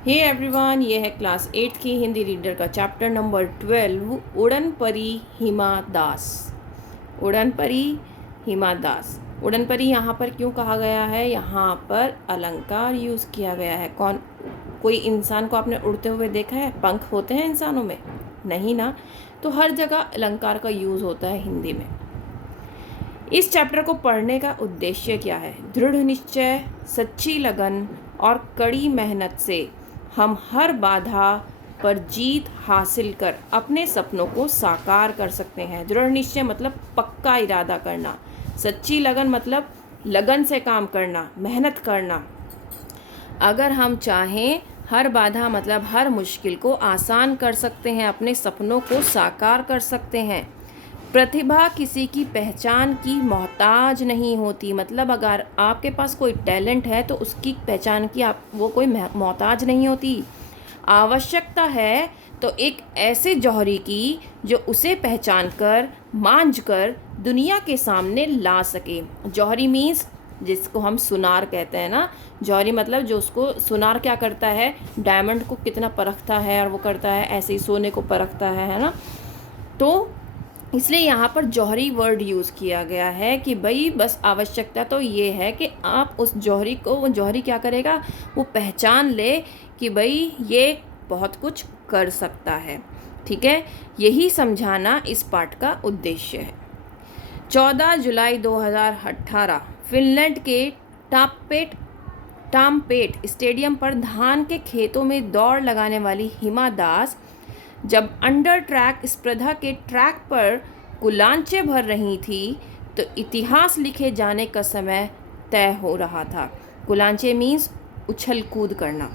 Hey everyone, ये है class 8 की हिंदी रीडर का चैप्टर नंबर 12 उड़न परी हिमा दास। उड़न परी हिमा दास। उड़न परी यहाँ पर क्यों कहा गया है? यहाँ पर अलंकार यूज़ किया गया है। कोई इंसान को आपने उड़ते हुए देखा है? पंख होते हैं इंसानों में? नहीं ना। तो हर जगह अलंकार का यूज़ होता है हिंदी में। इस चैप्टर को पढ़ने का उद्देश्य क्या है? दृढ़ निश्चय, सच्ची लगन और कड़ी मेहनत से हम हर बाधा पर जीत हासिल कर अपने सपनों को साकार कर सकते हैं। दृढ़ निश्चय मतलब पक्का इरादा करना, सच्ची लगन मतलब लगन से काम करना, मेहनत करना। अगर हम चाहें हर बाधा मतलब हर मुश्किल को आसान कर सकते हैं, अपने सपनों को साकार कर सकते हैं। प्रतिभा किसी की पहचान की मोहताज नहीं होती, मतलब अगर आपके पास कोई टैलेंट है तो उसकी पहचान की वो कोई मोहताज नहीं होती। आवश्यकता है तो एक ऐसे जौहरी की जो उसे पहचान कर मांझ कर दुनिया के सामने ला सके। जौहरी मीन्स जिसको हम सुनार कहते हैं ना। जौहरी मतलब जो उसको सुनार क्या करता है, डायमंड को कितना परखता है और वो करता है, ऐसे ही सोने को परखता है ना। तो इसलिए यहाँ पर जौहरी वर्ड यूज़ किया गया है कि भाई बस आवश्यकता तो ये है कि आप उस जौहरी को, वो जौहरी क्या करेगा, वो पहचान ले कि भाई ये बहुत कुछ कर सकता है। ठीक है, यही समझाना इस पाठ का उद्देश्य है। 14 जुलाई 2018 फिनलैंड के टामपेट स्टेडियम पर धान के खेतों में दौड़ लगाने वाली हिमा दास जब अंडर ट्रैक स्पर्धा के ट्रैक पर कुलांचे भर रही थी तो इतिहास लिखे जाने का समय तय हो रहा था। कुलांचे मीन्स उछल कूद करना।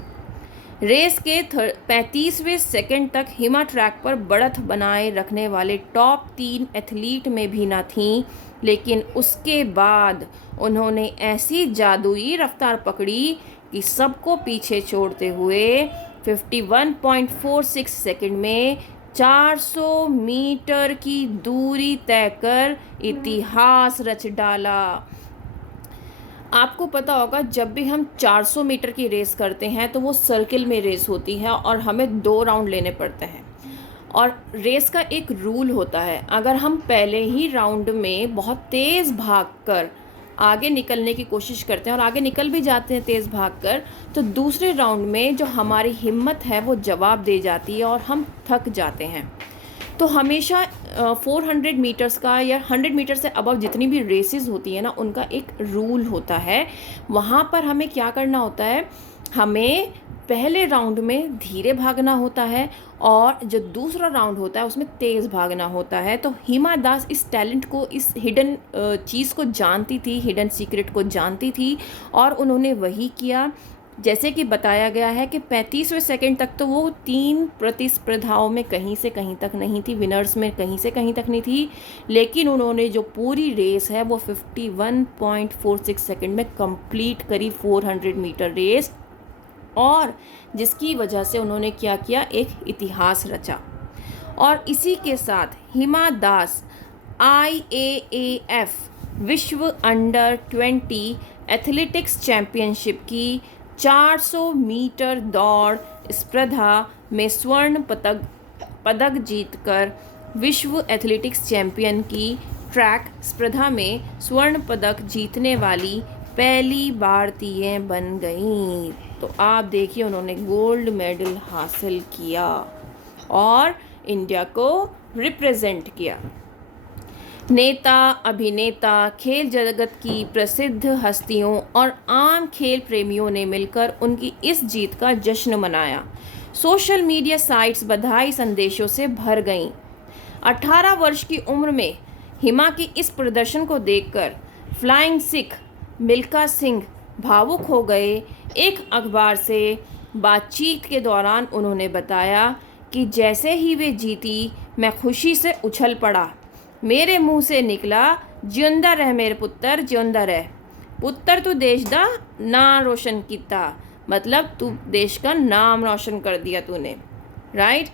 रेस के 35वें सेकंड तक हिमा ट्रैक पर बढ़त बनाए रखने वाले टॉप 3 एथलीट में भी न थीं, लेकिन उसके बाद उन्होंने ऐसी जादुई रफ्तार पकड़ी कि सबको पीछे छोड़ते हुए 51.46 सेकंड में 400 मीटर की दूरी तय कर इतिहास रच डाला। आपको पता होगा जब भी हम 400 मीटर की रेस करते हैं तो वो सर्किल में रेस होती है और हमें 2 राउंड लेने पड़ते हैं। और रेस का एक रूल होता है, अगर हम पहले ही राउंड में बहुत तेज़ भागकर आगे निकलने की कोशिश करते हैं और आगे निकल भी जाते हैं तेज़ भागकर, तो दूसरे राउंड में जो हमारी हिम्मत है वो जवाब दे जाती है और हम थक जाते हैं। तो हमेशा 400 मीटर्स का या 100 मीटर से अबव जितनी भी रेसेस होती है ना, उनका एक रूल होता है। वहाँ पर हमें क्या करना होता है, हमें पहले राउंड में धीरे भागना होता है और जो दूसरा राउंड होता है उसमें तेज़ भागना होता है। तो हिमा दास इस टैलेंट को, इस हिडन चीज़ को जानती थी, हिडन सीक्रेट को जानती थी और उन्होंने वही किया। जैसे कि बताया गया है कि 35वें सेकंड तक तो वो 3 प्रतिस्पर्धाओं में कहीं से कहीं तक नहीं थी, विनर्स में कहीं से कहीं तक नहीं थी, लेकिन उन्होंने जो पूरी रेस है वो 51.46 सेकंड में कंप्लीट करी, 400 मीटर रेस, और जिसकी वजह से उन्होंने क्या किया, एक इतिहास रचा। और इसी के साथ हिमा दास IAAF विश्व अंडर 20 एथलेटिक्स चैम्पियनशिप की 400 मीटर दौड़ स्पर्धा में स्वर्ण पदक जीतकर विश्व एथलेटिक्स चैंपियन की ट्रैक स्पर्धा में स्वर्ण पदक जीतने वाली पहली भारतीय बन गई। तो आप देखिए, उन्होंने गोल्ड मेडल हासिल किया और इंडिया को रिप्रेजेंट किया। नेता, अभिनेता, खेल जगत की प्रसिद्ध हस्तियों और आम खेल प्रेमियों ने मिलकर उनकी इस जीत का जश्न मनाया। सोशल मीडिया साइट्स बधाई संदेशों से भर गईं। 18 वर्ष की उम्र में हिमा की इस प्रदर्शन को देखकर फ्लाइंग सिख मिल्खा सिंह भावुक हो गए। एक अखबार से बातचीत के दौरान उन्होंने बताया कि जैसे ही वे जीती, मैं खुशी से उछल पड़ा। मेरे मुंह से निकला, जिंदा रह मेरे पुत्र, जिंदा रह पुत्र, तू देश दा नाम रोशन किया, मतलब तू देश का नाम रोशन कर दिया तूने, राइट।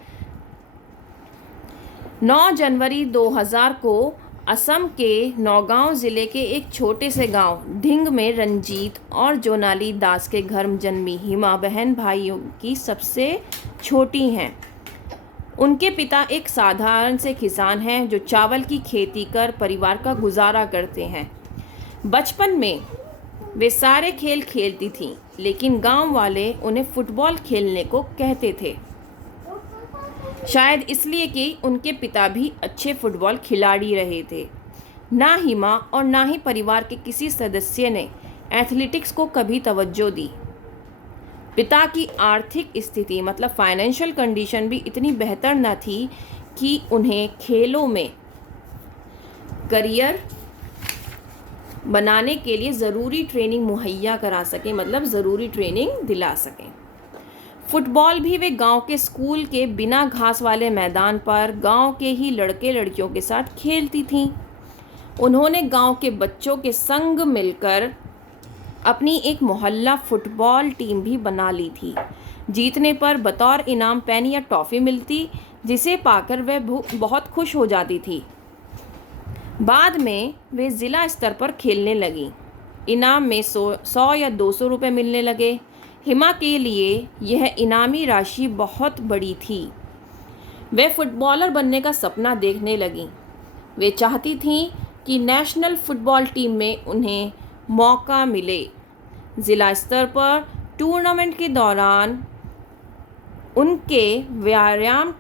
9 जनवरी 2000 को असम के नौगांव ज़िले के एक छोटे से गांव ढिंग में रंजीत और जोनाली दास के घर जन्मी हिमा बहन भाइयों की सबसे छोटी हैं। उनके पिता एक साधारण से किसान हैं जो चावल की खेती कर परिवार का गुजारा करते हैं। बचपन में वे सारे खेल खेलती थीं, लेकिन गांव वाले उन्हें फुटबॉल खेलने को कहते थे, शायद इसलिए कि उनके पिता भी अच्छे फुटबॉल खिलाड़ी रहे थे। ना हिमा और ना ही परिवार के किसी सदस्य ने एथलेटिक्स को कभी तवज्जो दी। पिता की आर्थिक स्थिति मतलब फाइनेंशियल कंडीशन भी इतनी बेहतर न थी कि उन्हें खेलों में करियर बनाने के लिए ज़रूरी ट्रेनिंग मुहैया करा सकें, मतलब ज़रूरी ट्रेनिंग दिला सकें। फुटबॉल भी वे गांव के स्कूल के बिना घास वाले मैदान पर गांव के ही लड़के लड़कियों के साथ खेलती थीं। उन्होंने गांव के बच्चों के संग मिलकर अपनी एक मोहल्ला फुटबॉल टीम भी बना ली थी। जीतने पर बतौर इनाम पेन या टॉफ़ी मिलती, जिसे पाकर वे बहुत खुश हो जाती थी। बाद में वे ज़िला स्तर पर खेलने लगीं। इनाम में 100 या 200 रुपये मिलने लगे। हिमा के लिए यह इनामी राशि बहुत बड़ी थी। वे फुटबॉलर बनने का सपना देखने लगीं। वे चाहती थीं कि नेशनल फुटबॉल टीम में उन्हें मौका मिले। ज़िला स्तर पर टूर्नामेंट के दौरान उनके व्यायाम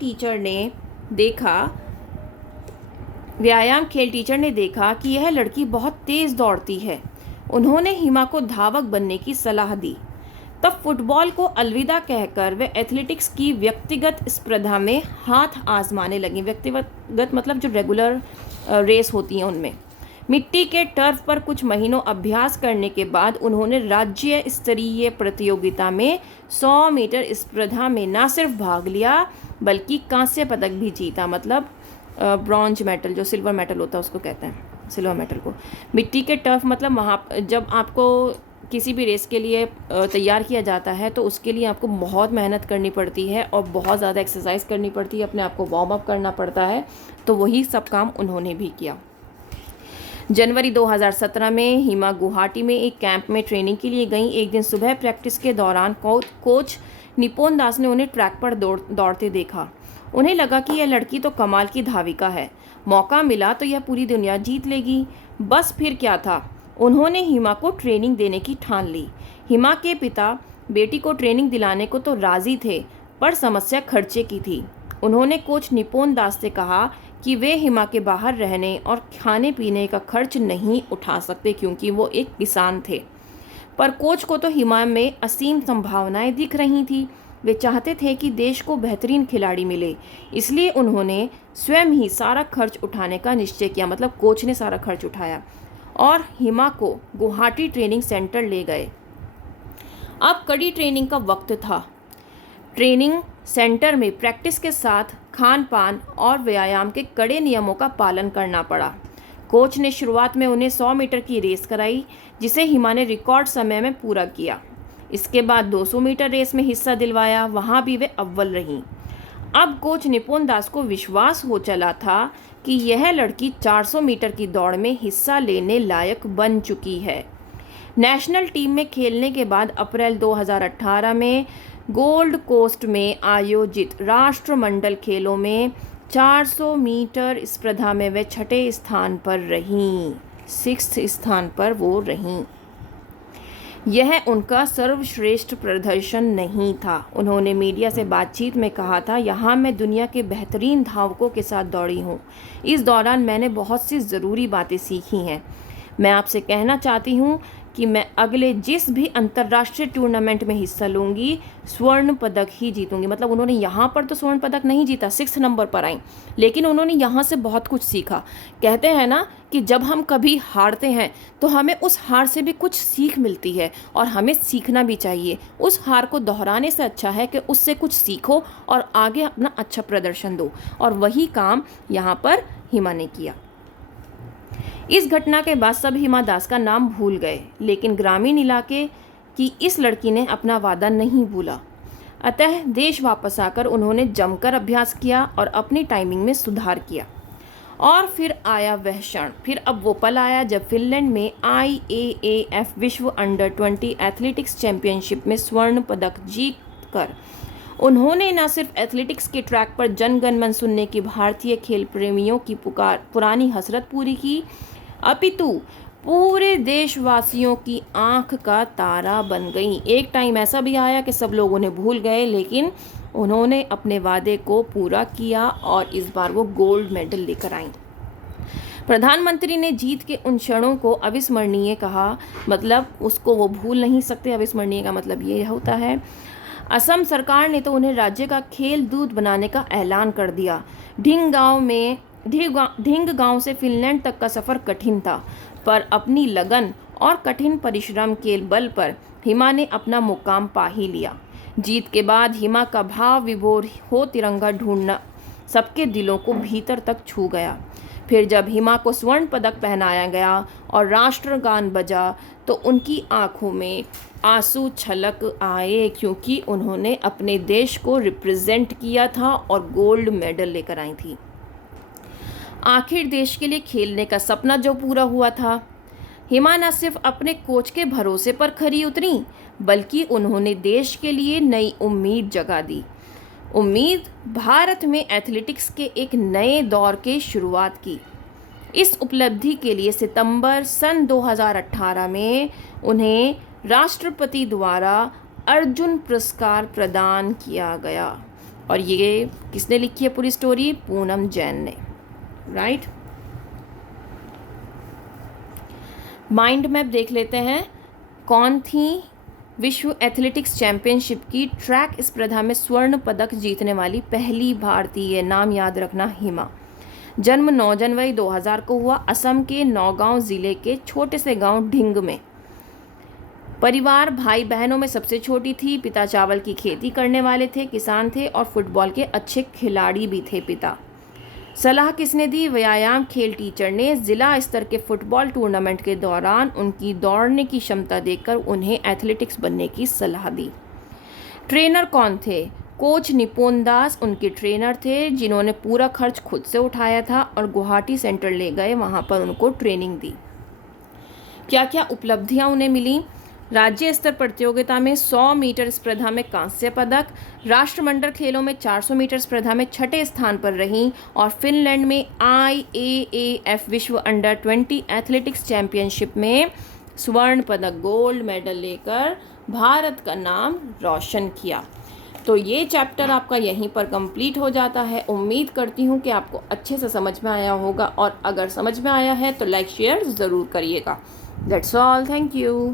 खेल टीचर ने देखा कि यह लड़की बहुत तेज़ दौड़ती है। उन्होंने हिमा को धावक बनने की सलाह दी। तब फुटबॉल को अलविदा कहकर वे एथलेटिक्स की व्यक्तिगत स्पर्धा में हाथ आजमाने लगी। व्यक्तिगत मतलब जो रेगुलर रेस होती हैं उनमें। मिट्टी के टर्फ पर कुछ महीनों अभ्यास करने के बाद उन्होंने राज्य स्तरीय प्रतियोगिता में 100 मीटर स्पर्धा में न सिर्फ भाग लिया बल्कि कांस्य पदक भी जीता। मतलब ब्रॉन्ज मेडल, जो सिल्वर मेडल होता है उसको कहते हैं, सिल्वर मेडल को। मिट्टी के टर्फ मतलब वहाँ जब आपको किसी भी रेस के लिए तैयार किया जाता है तो उसके लिए आपको बहुत मेहनत करनी पड़ती है और बहुत ज़्यादा एक्सरसाइज करनी पड़ती है, अपने आप को वार्म अप करना पड़ता है। तो वही सब काम उन्होंने भी किया। जनवरी 2017 में हिमा गुवाहाटी में एक कैंप में ट्रेनिंग के लिए गई। एक दिन सुबह प्रैक्टिस के दौरान कोच निपुण दास ने उन्हें ट्रैक पर दौड़ते देखा। उन्हें लगा कि यह लड़की तो कमाल की धाविका है, मौका मिला तो यह पूरी दुनिया जीत लेगी। बस फिर क्या था, उन्होंने हिमा को ट्रेनिंग देने की ठान ली। हिमा के पिता बेटी को ट्रेनिंग दिलाने को तो राज़ी थे, पर समस्या खर्चे की थी। उन्होंने कोच निपुण दास से कहा कि वे हिमा के बाहर रहने और खाने पीने का खर्च नहीं उठा सकते क्योंकि वो एक किसान थे। पर कोच को तो हिमा में असीम संभावनाएं दिख रही थी। वे चाहते थे कि देश को बेहतरीन खिलाड़ी मिले, इसलिए उन्होंने स्वयं ही सारा खर्च उठाने का निश्चय किया। मतलब कोच ने सारा खर्च उठाया और हिमा को गुवाहाटी ट्रेनिंग सेंटर ले गए। अब कड़ी ट्रेनिंग का वक्त था। ट्रेनिंग सेंटर में प्रैक्टिस के साथ खान पान और व्यायाम के कड़े नियमों का पालन करना पड़ा। कोच ने शुरुआत में उन्हें 100 मीटर की रेस कराई, जिसे हिमा ने रिकॉर्ड समय में पूरा किया। इसके बाद 200 मीटर रेस में हिस्सा दिलवाया, वहाँ भी वे अव्वल रहीं। अब कोच निपुण दास को विश्वास हो चला था कि यह लड़की 400 मीटर की दौड़ में हिस्सा लेने लायक बन चुकी है। नेशनल टीम में खेलने के बाद अप्रैल 2018 में गोल्ड कोस्ट में आयोजित राष्ट्रमंडल खेलों में 400 मीटर स्पर्धा में वे 6ठे स्थान पर रहीं, 6th स्थान पर वो रहीं। यह उनका सर्वश्रेष्ठ प्रदर्शन नहीं था। उन्होंने मीडिया से बातचीत में कहा था, यहाँ मैं दुनिया के बेहतरीन धावकों के साथ दौड़ी हूँ। इस दौरान मैंने बहुत सी ज़रूरी बातें सीखी हैं। मैं आपसे कहना चाहती हूँ कि मैं अगले जिस भी अंतर्राष्ट्रीय टूर्नामेंट में हिस्सा लूँगी स्वर्ण पदक ही जीतूँगी। मतलब उन्होंने यहाँ पर तो स्वर्ण पदक नहीं जीता, 6th नंबर पर आई, लेकिन उन्होंने यहाँ से बहुत कुछ सीखा। कहते हैं ना कि जब हम कभी हारते हैं तो हमें उस हार से भी कुछ सीख मिलती है और हमें सीखना भी चाहिए। उस हार को दोहराने से अच्छा है कि उससे कुछ सीखो और आगे अपना अच्छा प्रदर्शन दो, और वही काम यहाँ पर हिमा ने किया। इस घटना के बाद सब हिमा दास का नाम भूल गए, लेकिन ग्रामीण इलाके की इस लड़की ने अपना वादा नहीं भूला। अतः देश वापस आकर उन्होंने जमकर अभ्यास किया और अपनी टाइमिंग में सुधार किया और फिर आया वह क्षण, फिर अब वो पल आया जब फिनलैंड में IAAF विश्व अंडर 20 एथलेटिक्स चैंपियनशिप में स्वर्ण पदक जीत कर उन्होंने न सिर्फ एथलेटिक्स के ट्रैक पर जन गण मन सुनने की भारतीय खेल प्रेमियों की पुरानी हसरत पूरी की, अपितु पूरे देशवासियों की आंख का तारा बन गई। एक टाइम ऐसा भी आया कि सब लोग उन्हें भूल गए, लेकिन उन्होंने अपने वादे को पूरा किया और इस बार वो गोल्ड मेडल लेकर आई। प्रधानमंत्री ने जीत के उन क्षणों को अविस्मरणीय कहा, मतलब उसको वो भूल नहीं सकते। अविस्मरणीय का मतलब ये होता है। असम सरकार ने तो उन्हें राज्य का खेल दूत बनाने का ऐलान कर दिया। ढिंग गांव से फिनलैंड तक का सफ़र कठिन था, पर अपनी लगन और कठिन परिश्रम के बल पर हिमा ने अपना मुकाम पा ही लिया। जीत के बाद हिमा का भाव विभोर हो तिरंगा ढूंढना सबके दिलों को भीतर तक छू गया। फिर जब हिमा को स्वर्ण पदक पहनाया गया और राष्ट्रगान बजा तो उनकी आंखों में आंसू छलक आए, क्योंकि उन्होंने अपने देश को रिप्रेजेंट किया था और गोल्ड मेडल लेकर आई थी। आखिर देश के लिए खेलने का सपना जो पूरा हुआ था। हिमा न सिर्फ अपने कोच के भरोसे पर खरी उतरी, बल्कि उन्होंने देश के लिए नई उम्मीद जगा दी। उम्मीद भारत में एथलेटिक्स के एक नए दौर की शुरुआत की। इस उपलब्धि के लिए सितंबर सन 2018 में उन्हें राष्ट्रपति द्वारा अर्जुन पुरस्कार प्रदान किया गया। और ये किसने लिखी है पूरी स्टोरी? पूनम जैन ने, राइट। माइंड मैप देख लेते हैं। कौन थी विश्व एथलेटिक्स चैंपियनशिप की ट्रैक स्पर्धा में स्वर्ण पदक जीतने वाली पहली भारतीय? नाम याद रखना, हिमा। जन्म 9 जनवरी 2000 को हुआ, असम के नौगांव जिले के छोटे से गांव ढिंग में। परिवार भाई बहनों में सबसे छोटी थी। पिता चावल की खेती करने वाले थे, किसान थे और फुटबॉल के अच्छे खिलाड़ी भी थे पिता। सलाह किसने दी? व्यायाम खेल टीचर ने। जिला स्तर के फुटबॉल टूर्नामेंट के दौरान उनकी दौड़ने की क्षमता देखकर उन्हें एथलेटिक्स बनने की सलाह दी। ट्रेनर कौन थे? कोच निपुण दास उनके ट्रेनर थे, जिन्होंने पूरा खर्च खुद से उठाया था और गुवाहाटी सेंटर ले गए, वहाँ पर उनको ट्रेनिंग दी। क्या क्या उपलब्धियाँ उन्हें मिली? राज्य स्तर प्रतियोगिता में 100 मीटर स्पर्धा में कांस्य पदक, राष्ट्रमंडल खेलों में 400 मीटर स्पर्धा में 6ठे स्थान पर रहीं और फिनलैंड में IAAF विश्व अंडर 20 एथलेटिक्स चैंपियनशिप में स्वर्ण पदक, गोल्ड मेडल लेकर भारत का नाम रोशन किया। तो ये चैप्टर आपका यहीं पर कंप्लीट हो जाता है। उम्मीद करती हूँ कि आपको अच्छे से समझ में आया होगा, और अगर समझ में आया है तो लाइक शेयर ज़रूर करिएगा। That's all, thank you.